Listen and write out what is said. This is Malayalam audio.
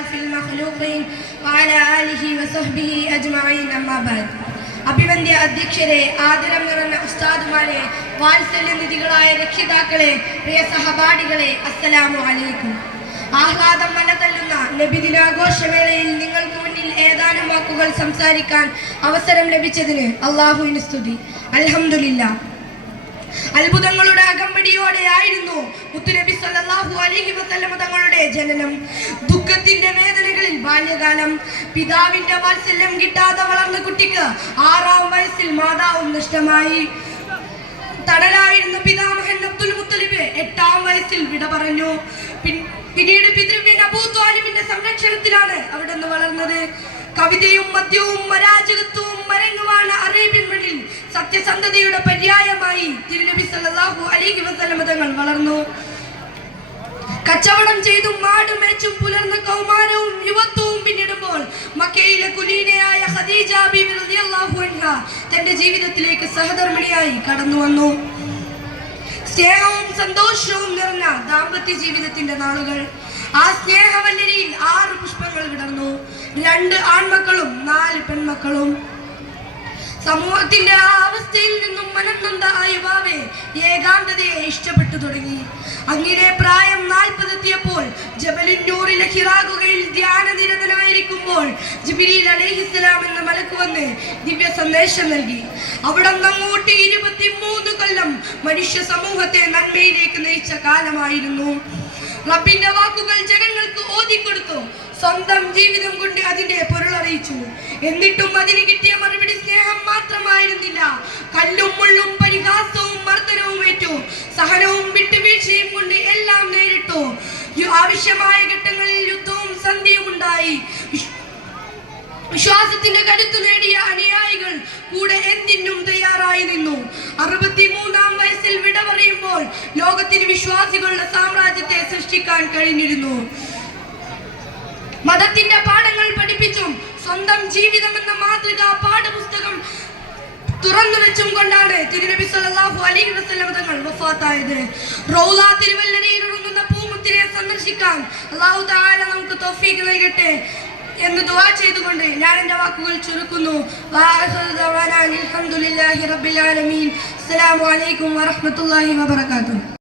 أشرف المخلوقين وعلى آله وصحبه أجمعين أما بعد അഭിവന്ദ്യ അധ്യക്ഷരെ ആദരം നിറഞ്ഞ ഉസ്താദുമാരെ വാത്സല്യനിധികളായ രക്ഷിതാക്കളെ പ്രിയ സഹപാഠികളെ അസ്സലാമു അലൈക്കും ആഹ്ലാദം മലതല്ലുന്ന നബിദിനാഘോഷവേളയിൽ നിങ്ങൾക്ക് മുന്നിൽ ഏതാനും വാക്കുകൾ സംസാരിക്കാൻ അവസരം ലഭിച്ചതിന് അള്ളാഹുവിന് സ്തുതി അൽഹംദുലില്ലാ അത്ഭുതങ്ങളുടെ അകമ്പടിയോടെയായിരുന്നു മുത്തുനബി സല്ലല്ലാഹു അലൈഹി വസല്ലമ തങ്ങളുടെ ജനനം. ദുഃഖത്തിന്റെ വേദനകളിൽ ബാല്യകാലം. പിതാവിന്റെ വാത്സല്യം കിട്ടാതെ വളർന്ന കുട്ടിക്ക് ആറാം വയസ്സിൽ മാതാവും നഷ്ടമായി. തടലായിരുന്ന പിതാമഹൻ അബ്ദുൽ മുത്തലിബ്. എട്ടാം വയസ്സിൽ വിട പറഞ്ഞു. പിന്നീട് പിതൃവ്യൻ അബൂ ത്വാലിബിന്റെ സംരക്ഷണത്തിലാണ് അവിടെ നിന്ന് വളർന്നത്. കവിതയും മദ്യവും അരാജകത്വവും അലൈഹി വളർന്നു. കച്ചവടം ചെയ്തും മാടുമേച്ചും പുലർന്ന കൗമാരവും യുവത്വവും പിന്നിടുമ്പോൾ മക്കയിലെ കുലീനയായ ഖദീജ ബീവി റളിയല്ലാഹു അൻഹ തന്റെ ജീവിതത്തിലേക്ക് സഹധർമ്മിണിയായി കടന്നു വന്നു. സ്നേഹവും സന്തോഷവും നിറഞ്ഞ ദാമ്പത്യ ജീവിതത്തിന്റെ നാളുകൾ. ആ സ്നേഹവല്ലരിയിൽ ആറ് പുഷ്പങ്ങൾ വിടർന്നു. രണ്ട് ആൺമക്കളും നാല് പെൺമക്കളും. സമൂഹത്തിന്റെ ആ അവസ്ഥയിൽ നിന്നും മനം നൊന്ത ആ ഏകാന്തതയെ ഇഷ്ടപ്പെട്ടു തുടങ്ങി. അങ്ങനെ പ്രായം നാൽപ്പതെത്തിയപ്പോൾ ജബലിന്നൂറിലെ ഹിറാഗുകയിൽ ധ്യാനനിരതനായിരിക്കുമ്പോൾ ജിബിരിൽ അലൈഹിസ്സലാം എന്ന മലക്ക് വന്ന് ദിവ്യ സന്ദേശം നൽകി. അവിടെ അങ്ങോട്ട് ഇരുപത്തിമൂന്ന് കൊല്ലം മനുഷ്യ സമൂഹത്തെ നന്മയിലേക്ക് നയിച്ച കാലമായിരുന്നു. റബ്ബിന്റെ വാക്കുകൾ ജനങ്ങൾക്ക് ഓതിക്കൊടുത്തു. സ്വന്തം ജീവിതം കൊണ്ട് അതിന്റെ പൊരുൾ അറിയിച്ചു. എന്നിട്ടും അതിന് കിട്ടിയ മറുപടി സ്നേഹം മാത്രമായിരുന്നില്ല. കല്ലും മുള്ളും പരിഹാസവും മർദ്ദനവും ഏറ്റു. സഹനവും വിട്ടുവീഴ്ചയും കൊണ്ട് എല്ലാം നേരിട്ടു. ആവശ്യമായ ഘട്ടങ്ങളിൽ യുദ്ധവും സന്ധിയും ഉണ്ടായി. വിശ്- വിശ്വാസത്തിന്റെ കരുത്തു നേടിയ അനുയായികൾ കൂടെ എന്തിനും തയ്യാറായി നിന്നു. അറുപത്തിമൂന്നാം വയസ്സിൽ വിട പറയുമ്പോൾ ലോകത്തിന് വിശ്വാസികളുടെ സാമ്രാജ്യത്തെ സൃഷ്ടിക്കാൻ കഴിഞ്ഞിരുന്നു. മതത്തിന്റെ പാഠങ്ങൾ പഠിപ്പിച്ചും സ്വന്തം ജീവിതം എന്ന മാതൃക പാഠപുസ്തകം തുറന്നു വെച്ചും കൊണ്ടാണ് തിരുനബി സല്ലല്ലാഹു അലൈഹി വസല്ലം തങ്ങൾ വഫാത്തായത്. റൗള തിരുവല്ലരയിൽ ഉറങ്ങുന്ന പൂമുത്തിനെ സന്ദർശിക്കാൻ അല്ലാഹു തആല നമുക്ക് തൗഫീഖ് നൽകട്ടെ എന്ന് ദുആ ചെയ്തുകൊണ്ട് ഞാൻ എന്റെ വാക്കുകൾ ചുരുക്കുന്നു. അസ്സലാമു അലൈക്കും വറഹ്മത്തുള്ളാഹി വബറകാതുഹു.